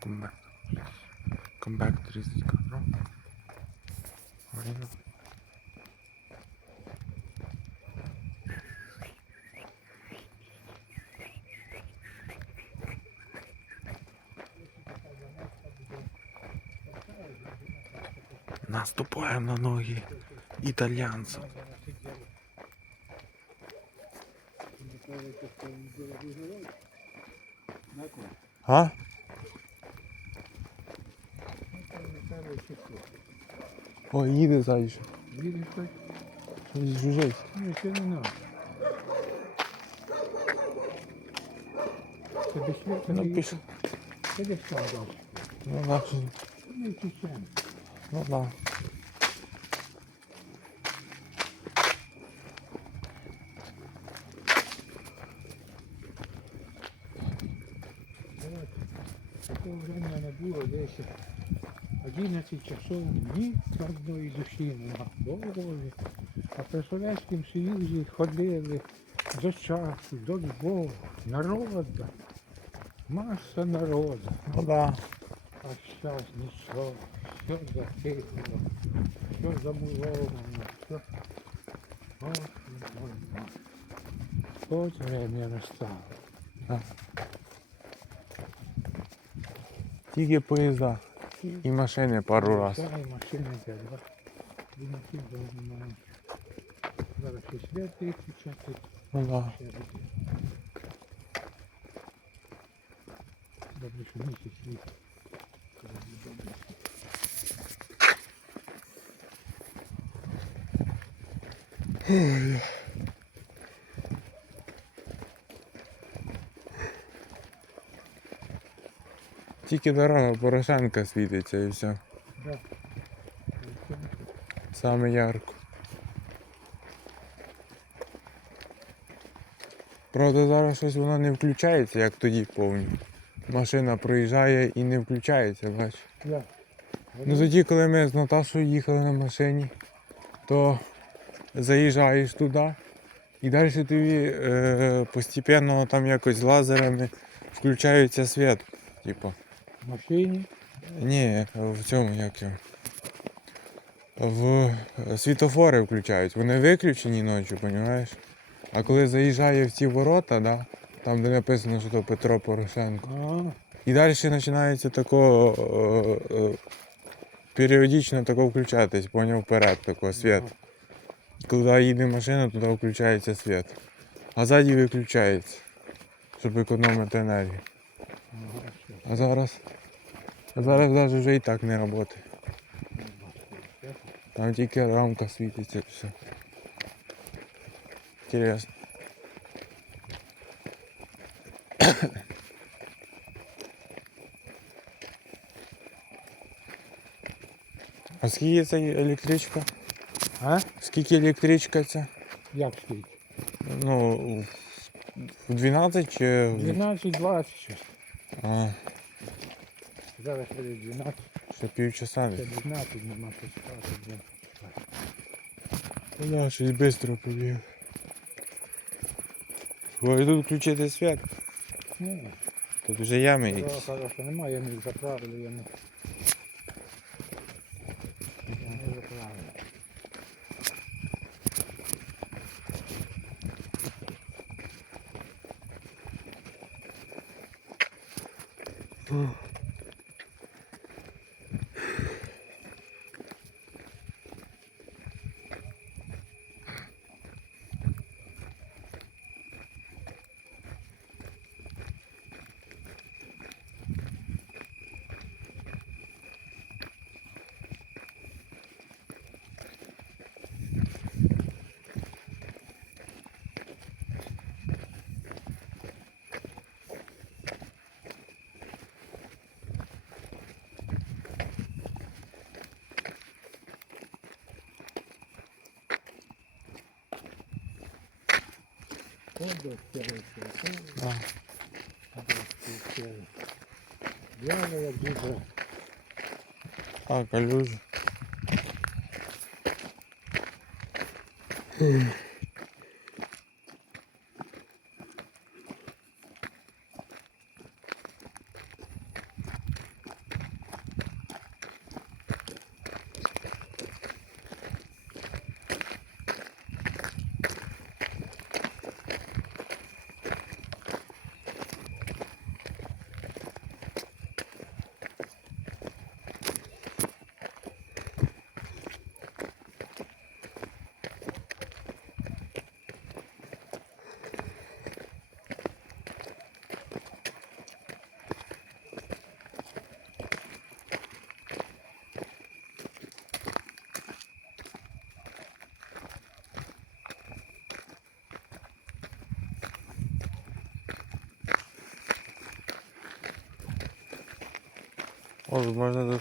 Come back. Come back to this control. Наступаємо на ноги італьянців. А? О, їде ззаді. Їде хтось? Жужить. Ні, ще не надо. Тобі ще Напиш. Тобі ще дав. Ну, ну, ну да. Ну і Ну да. Такого времени не було, десь 11 часов ні одної душі на Боже. А при Совєтському Союзі ходили до часу, до Львова, народу, маса народу. Оба. Ну а зараз нічого, все закинуло, все замуровано, все. Ой, ой, ой. От время настало. Тільки поїзда. И машине пару раз. Да, и машине опять, да. И машине, да, Зараз пішли переключати. Ну да. Добре, що місяць світ. Добре. Тільки дорога Порошенка світиться і все. Саме ярко. Правда, зараз щось воно не включається, як тоді повні. Машина проїжджає і не включається, бач. Ну тоді, коли ми з Наташою їхали на машині, то заїжджаєш туди і далі тобі е, постійно там якось лазерами включається світ. Типу машині? Ні, в цьому як В е, світофори включають. Вони виключені ночі, розумієш? А коли заїжджає в ці ворота, да, там де написано, що то Петро Порошенко. Ага. І далі починається тако е, е, періодично тако включатись, поняв вперед тако світ. Коли їде машина, туди включається світ. А ззаді виключається, щоб економити енергію. ага, все. А зараз. А зараз навіть вже і так не працює. Там тільки рамка світиться і все. Інтересно. А скільки це електричка? А? Скільки електричка ця? Як скільки? Ну, в 12 чи. в- 12-20 щось. А, Зараз ще 12, ще півчаса ще десь. 12 нема почати Ну да, щось швидко побіг. Ой, тут включити свят. Ну, Тут вже ями є. нічого немає, я не заправили, я Mm. Дьявола дуже. Так, а люди. Oğlum orada dur.